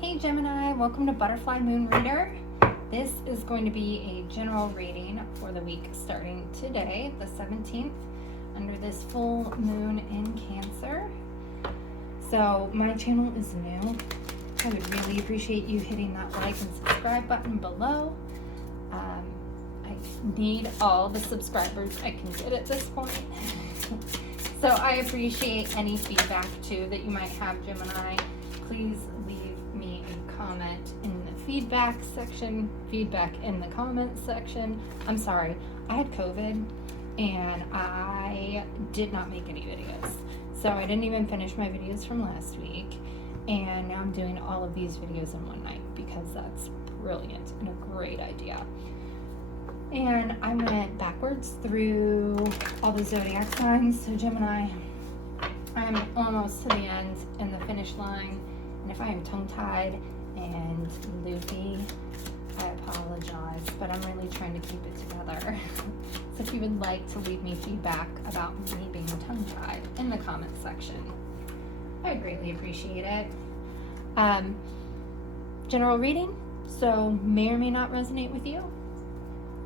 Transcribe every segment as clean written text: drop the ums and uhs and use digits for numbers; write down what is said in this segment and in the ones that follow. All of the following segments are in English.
Hey Gemini, welcome to Butterfly Moon Reader. This is going to be a general reading for the week starting today, the 17th, under this full moon in Cancer. So my channel is new. I would really appreciate you hitting that like and subscribe button below. I need all the subscribers I can get at this point. So I appreciate any feedback too that you might have, Gemini. Please leave me a comment in the feedback section, feedback in the comments section. I'm sorry, I had COVID and I did not make any videos. So I didn't even finish my videos from last week. And now I'm doing all of these videos in one night because that's brilliant and a great idea. And I went backwards through all the zodiac signs. So Gemini, I'm almost to the end and the finish line. And if I am tongue-tied and loopy, I apologize, but I'm really trying to keep it together. So if you would like to leave me feedback about me being tongue-tied in the comment section, I would greatly appreciate it. General reading, so may or may not resonate with you.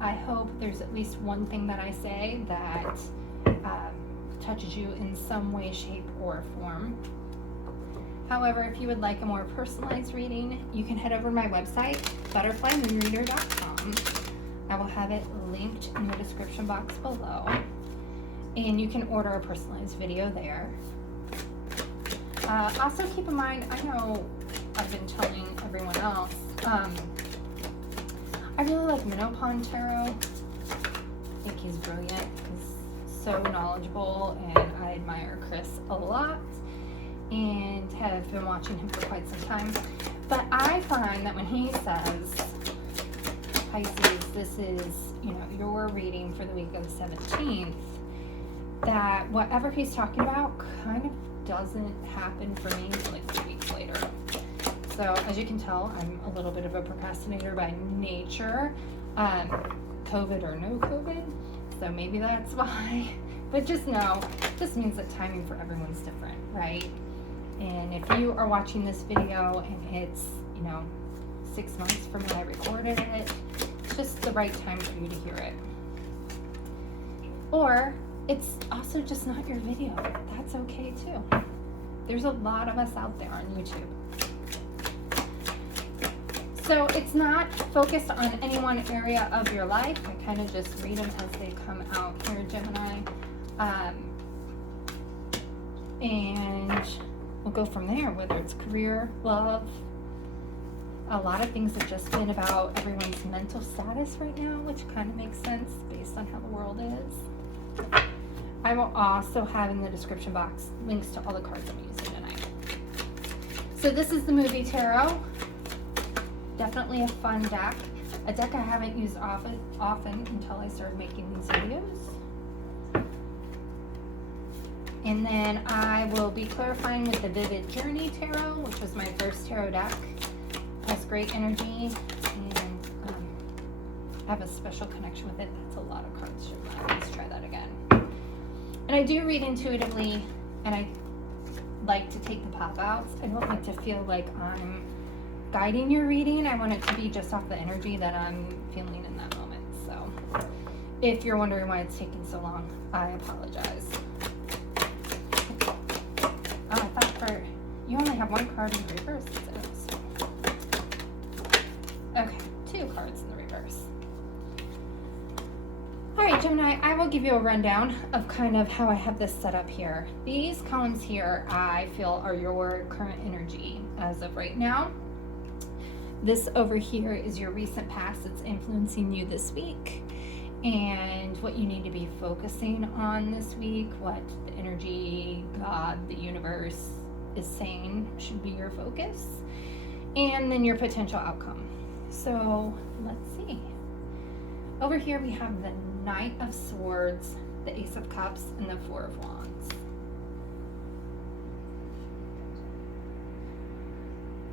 I hope there's at least one thing that I say that touches you in some way, shape, or form. However, if you would like a more personalized reading, you can head over to my website, butterflymoonreader.com. I will have it linked in the description box below. And you can order a personalized video there. Also keep in mind, I know I've been telling everyone else, I really like Minopon Tarot. I think he's brilliant. He's so knowledgeable, and I admire Chris a lot and have been watching him for quite some time. But I find that when he says, Pisces, this is, your reading for the week of the 17th, that whatever he's talking about kind of doesn't happen for me until like 2 weeks later. So as you can tell, I'm a little bit of a procrastinator by nature, COVID or no COVID, so maybe that's why. But just know, this means that timing for everyone's different, right? And if you are watching this video and it's, 6 months from when I recorded it, it's just the right time for you to hear it. Or it's also just not your video. That's okay too. There's a lot of us out there on YouTube. So it's not focused on any one area of your life. I kind of just read them as they come out here, Gemini. And we'll go from there, whether it's career, love. A lot of things have just been about everyone's mental status right now, which kind of makes sense based on how the world is. I will also have in the description box links to all the cards I'm using tonight. So this is the movie tarot. Definitely a fun deck. A deck I haven't used often until I started making these videos. And then I will be clarifying with the Vivid Journey Tarot, which was my first tarot deck. It has great energy, and I have a special connection with it. That's a lot of cards. Let's try that again. And I do read intuitively, and I like to take the pop-outs. I don't like to feel like I'm guiding your reading. I want it to be just off the energy that I'm feeling in that moment. So if you're wondering why it's taking so long, I apologize. I thought you only have one card in the reverse. Okay, 2 cards in the reverse. All right, Gemini, I will give you a rundown of kind of how I have this set up here. These columns here, I feel, are your current energy as of right now. This over here is your recent past. It's influencing you this week, and what you need to be focusing on this week, what the energy, God, the universe is saying should be your focus, and then your potential outcome. So let's see. Over here we have the Knight of Swords, the Ace of Cups, and the Four of Wands.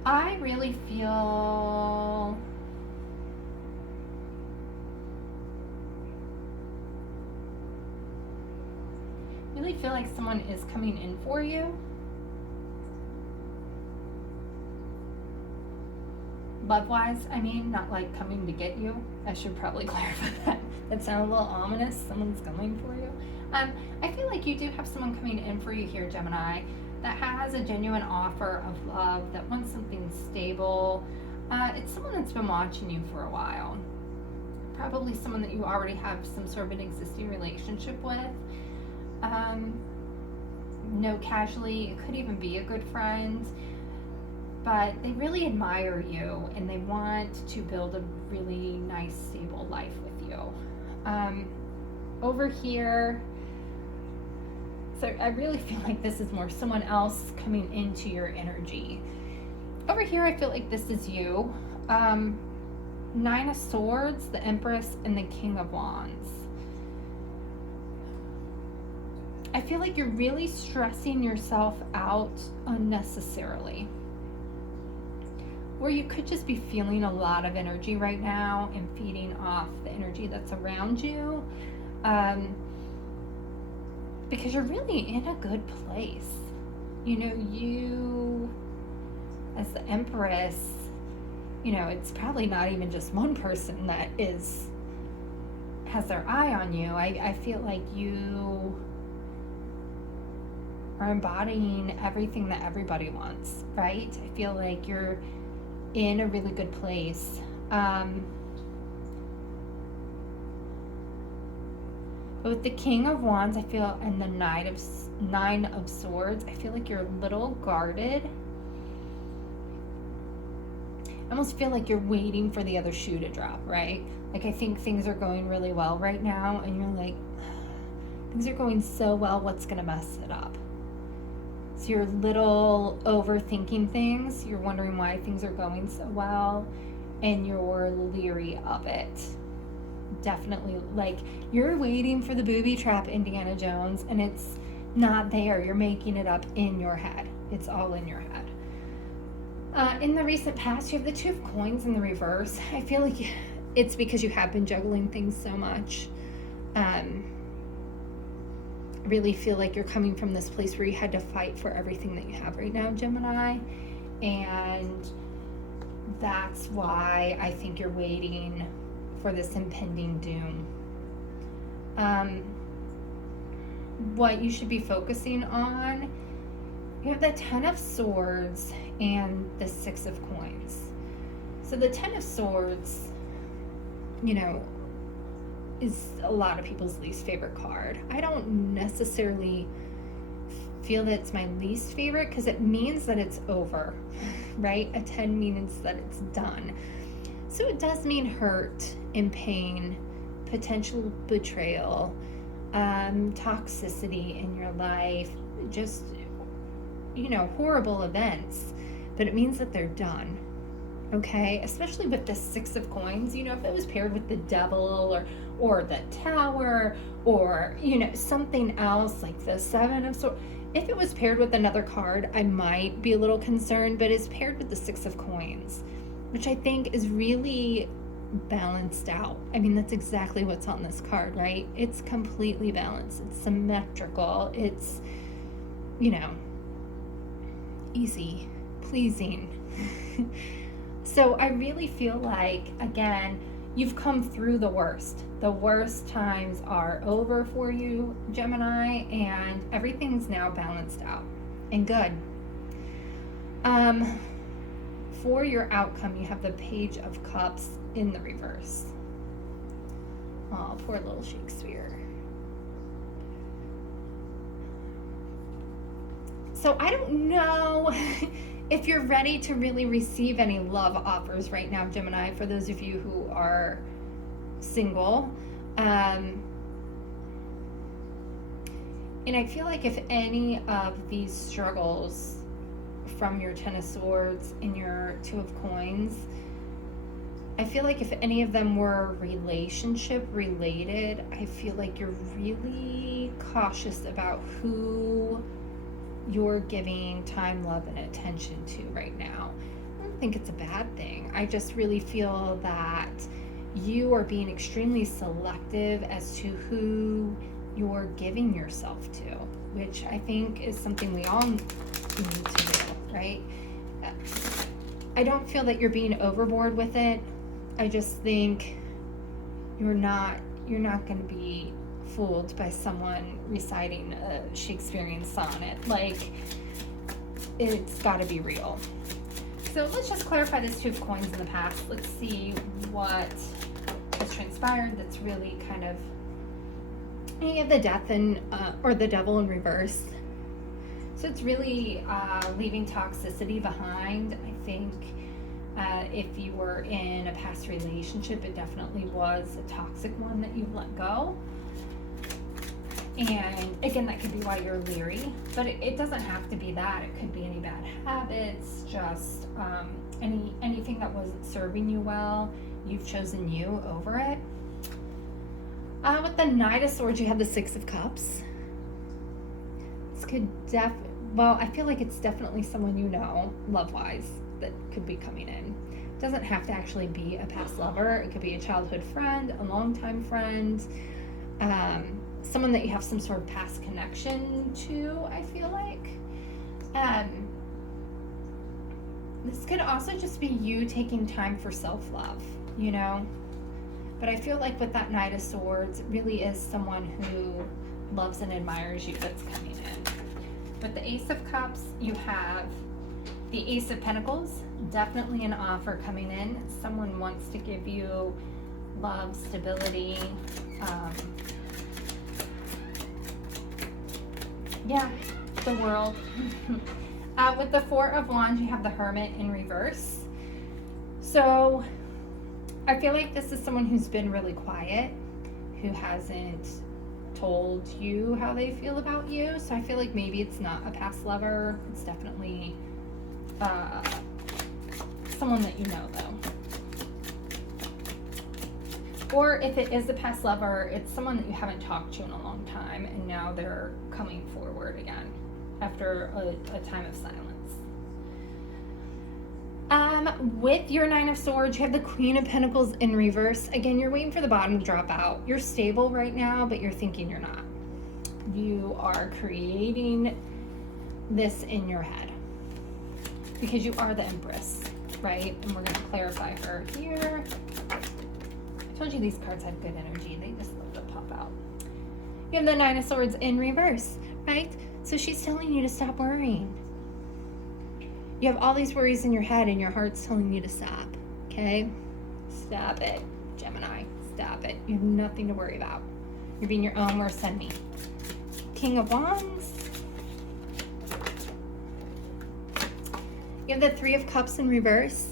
I really feel like someone is coming in for you. love-wise, I mean, not like coming to get you. I should probably clarify that. That sounds a little ominous. Someone's coming for you. I feel like you do have someone coming in for you here, Gemini, that has a genuine offer of love, that wants something stable. It's someone that's been watching you for a while. Probably someone that you already have some sort of an existing relationship with. No, casually, it could even be a good friend. But they really admire you and they want to build a really nice, stable life with you. Over here, so I really feel like this is more someone else coming into your energy. Over here, I feel like this is you. 9 of Swords, the Empress, and the King of Wands. I feel like you're really stressing yourself out unnecessarily. Or you could just be feeling a lot of energy right now and feeding off the energy that's around you. Because you're really in a good place. You know, you, as the Empress, you know, it's probably not even just one person that has their eye on you. I feel like you are embodying everything that everybody wants, right? I feel like you're in a really good place. But with the King of Wands, I feel, and the Nine of Swords, I feel like you're a little guarded. I almost feel like you're waiting for the other shoe to drop, right? Like, I think things are going really well right now, and you're like, things are going so well, what's gonna mess it up? So you're a little overthinking things. You're wondering why things are going so well, and you're leery of it. Definitely, like, you're waiting for the booby trap, Indiana Jones, and it's not there. You're making it up in your head. It's all in your head. In the recent past, you have the Two of Coins in the reverse. I feel like it's because you have been juggling things so much. Really feel like you're coming from this place where you had to fight for everything that you have right now, Gemini, and that's why I think you're waiting for this impending doom. What you should be focusing on, you have the 10 of Swords and the 6 of Coins. So the 10 of Swords, you know, is a lot of people's least favorite card. I don't necessarily feel that it's my least favorite because it means that it's over, right? A 10 means that it's done. So it does mean hurt and pain, potential betrayal, toxicity in your life, just, you know, horrible events, but it means that they're done. Okay, especially with the 6 of Coins, you know, if it was paired with the Devil or the Tower, or, you know, something else like the 7 of Swords, if it was paired with another card, I might be a little concerned, but it's paired with the 6 of Coins, which I think is really balanced out. I mean, that's exactly what's on this card, right? It's completely balanced. It's symmetrical. It's, you know, easy, pleasing. So I really feel like, again, you've come through the worst. The worst times are over for you, Gemini, and everything's now balanced out and good. For your outcome, you have the Page of Cups in the reverse. Oh, poor little Shakespeare. So I don't know if you're ready to really receive any love offers right now, Gemini, for those of you who are single. And I feel like if any of these struggles from your 10 of Swords and your 2 of Coins, I feel like if any of them were relationship related, I feel like you're really cautious about who you're giving time, love, and attention to right now. I don't think it's a bad thing. I just really feel that you are being extremely selective as to who you're giving yourself to, which I think is something we all need to do, right? I don't feel that you're being overboard with it. I just think you're not going to be fooled by someone reciting a Shakespearean sonnet. Like, it's got to be real. So let's just clarify this Two of Coins in the past. Let's see what has transpired that's really kind of, you have the Death and or the Devil in reverse. So it's really leaving toxicity behind. I think if you were in a past relationship, it definitely was a toxic one that you've let go. And again, that could be why you're leery, but it doesn't have to be that. It could be any bad habits, just anything that wasn't serving you well. You've chosen you over it. With the Knight of Swords, you have the Six of Cups. This could well, I feel like it's definitely someone you know, love-wise, that could be coming in. It doesn't have to actually be a past lover. It could be a childhood friend, a longtime friend, someone that you have some sort of past connection to, I feel like. This could also just be you taking time for self-love, you know? But I feel like with that Knight of Swords, it really is someone who loves and admires you that's coming in. With the Ace of Cups, you have the Ace of Pentacles, definitely an offer coming in. Someone wants to give you love, stability, yeah, the world. With the Four of Wands, you have the Hermit in reverse. So I feel like this is someone who's been really quiet, who hasn't told you how they feel about you. So I feel like maybe it's not a past lover. It's definitely someone that you know, though. Or if it is a past lover, it's someone that you haven't talked to in a long time, and now they're coming forward again after a time of silence. With your Nine of Swords, you have the Queen of Pentacles in reverse. Again, you're waiting for the bottom to drop out. You're stable right now, but you're thinking you're not. You are creating this in your head because you are the Empress, right? And we're going to clarify her here. I told you these cards had good energy. They just love to pop out. You have the Nine of Swords in reverse, right? So she's telling you to stop worrying. You have all these worries in your head and your heart's telling you to stop, okay? Stop it, Gemini. Stop it. You have nothing to worry about. You're being your own worst enemy. King of Wands. You have the Three of Cups in reverse.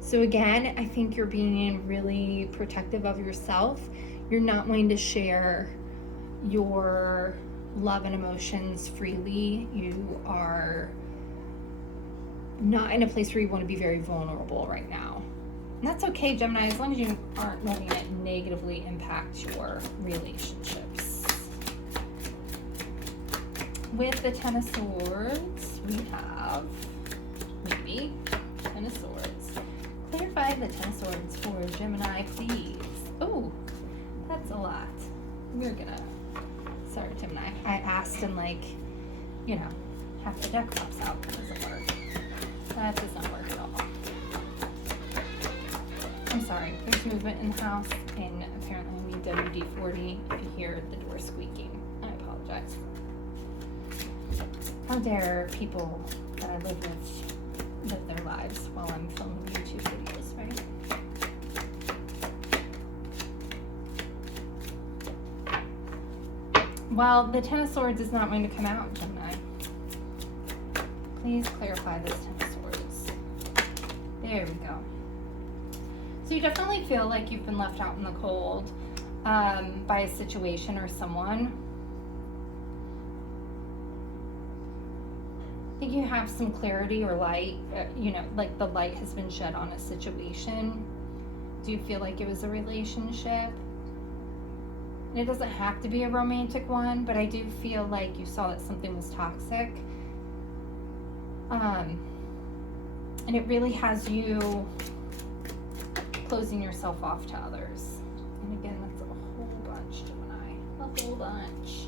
So again, I think you're being really protective of yourself. You're not wanting to share your love and emotions freely. You are not in a place where you want to be very vulnerable right now. And that's okay, Gemini, as long as you aren't letting it negatively impact your relationships. With the Ten of Swords, we have maybe Ten of Swords. Clarify the Ten of Swords for Gemini, please. Oh, that's a lot. We're gonna, sorry, Gemini. I asked and half the deck pops out. That doesn't work. That does not work at all. I'm sorry, there's movement in the house, and apparently I need WD-40 if you hear the door squeaking. I apologize. How dare people that I live with live their lives while I'm filming YouTube videos, right? Well, the Ten of Swords is not going to come out, Gemini. Please clarify this Ten of Swords. There we go. So you definitely feel like you've been left out in the cold by a situation or someone. I think you have some clarity or light, like the light has been shed on a situation. Do you feel like it was a relationship? And it doesn't have to be a romantic one, but I do feel like you saw that something was toxic. And it really has you closing yourself off to others. And again, that's a whole bunch, Gemini. A whole bunch.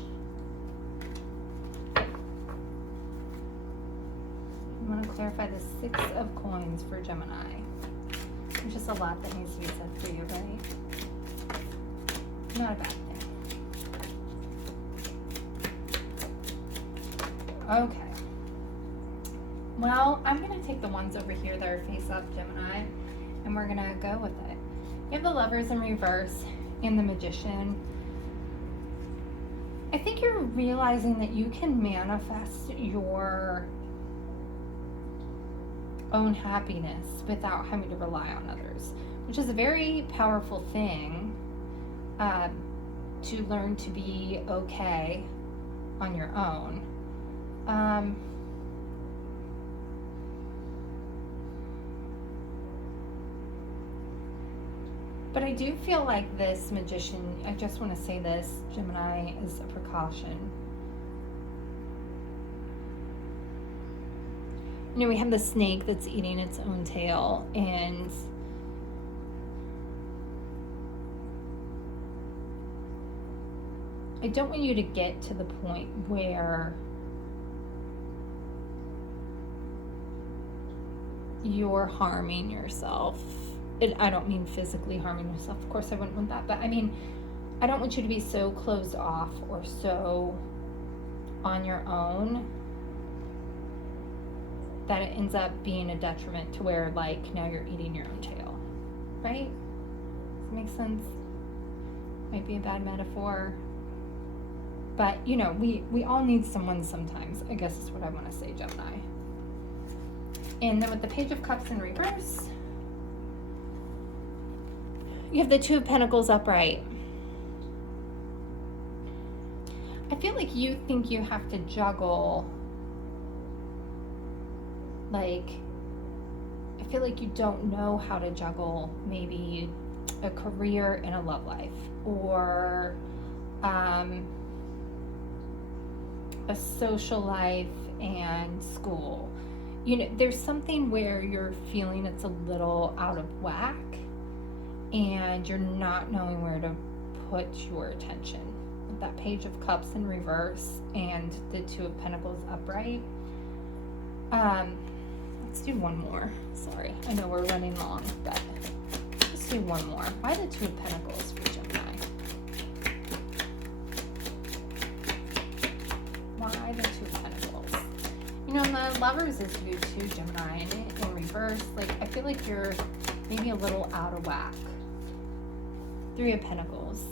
I want to clarify the Six of Coins signs for Gemini. There's just a lot that needs to be said for you, right? Not a bad thing. Okay. Well, I'm going to take the ones over here that are face up, Gemini, and we're going to go with it. You have the Lovers in reverse and the Magician. I think you're realizing that you can manifest your own happiness without having to rely on others, which is a very powerful thing, to learn to be okay on your own. But I do feel like this Magician, I just want to say this, Gemini, is a precaution. You know, we have the snake that's eating its own tail, and I don't want you to get to the point where you're harming yourself. I don't mean physically harming yourself. Of course, I wouldn't want that. But I mean, I don't want you to be so closed off or so on your own that it ends up being a detriment to where, like, now you're eating your own tail. Right? Does that make sense? Might be a bad metaphor. But, you know, we all need someone sometimes, I guess is what I want to say, Gemini. And then with the Page of Cups in reverse, you have the Two of Pentacles upright. I feel like you think you have to juggle, like, I feel like you don't know how to juggle maybe a career and a love life, or a social life and school. You know, there's something where you're feeling it's a little out of whack and you're not knowing where to put your attention. With that Page of Cups in reverse and the Two of Pentacles upright. Let's do one more. Sorry, I know we're running long, but let's do one more. Why the Two of Pentacles for Gemini? Why the Two of Pentacles? You know, and the Lovers is you too, Gemini, and in reverse, like, I feel like you're maybe a little out of whack. Three of Pentacles.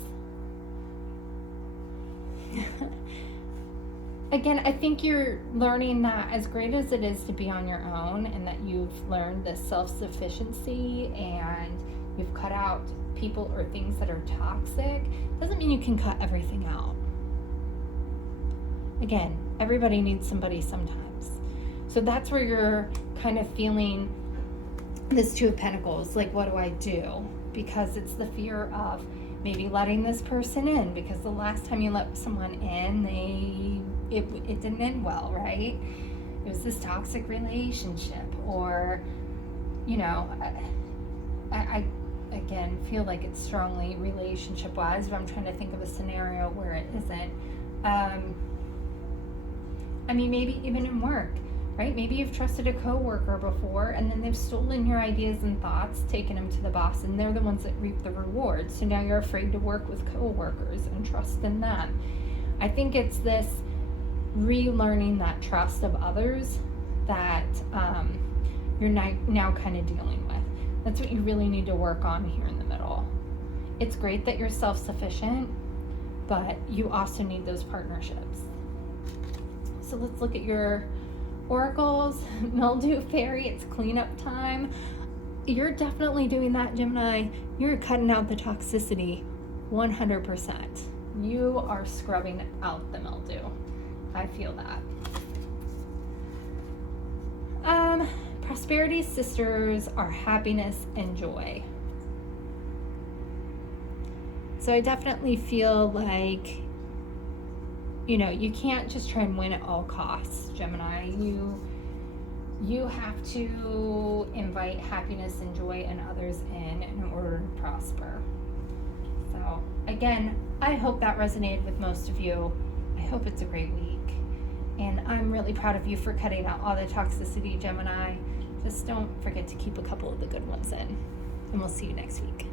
Again, I think you're learning that as great as it is to be on your own, and that you've learned this self-sufficiency and you've cut out people or things that are toxic, doesn't mean you can cut everything out. Again, everybody needs somebody sometimes. So that's where you're kind of feeling this Two of Pentacles, like, what do I do? Because it's the fear of maybe letting this person in, because the last time you let someone in, it didn't end well, right? It was this toxic relationship, or, you know, I again feel like it's strongly relationship wise, but I'm trying to think of a scenario where it isn't. I mean, maybe even in work, right? Maybe you've trusted a coworker before, and then they've stolen your ideas and thoughts, taken them to the boss, and they're the ones that reap the rewards. So now you're afraid to work with coworkers and trust in them. I think it's this relearning that trust of others that you're now kind of dealing with. That's what you really need to work on here in the middle. It's great that you're self-sufficient, but you also need those partnerships. So let's look at your oracles. Mildew Fairy, it's cleanup time. You're definitely doing that, Gemini. You're cutting out the toxicity 100%. You are scrubbing out the mildew. I feel that. Prosperity sisters are happiness and joy. So I definitely feel like, you know, you can't just try and win at all costs, Gemini. You have to invite happiness and joy and others in order to prosper. So again, I hope that resonated with most of you. I hope it's a great week. And I'm really proud of you for cutting out all the toxicity, Gemini. Just don't forget to keep a couple of the good ones in. And we'll see you next week.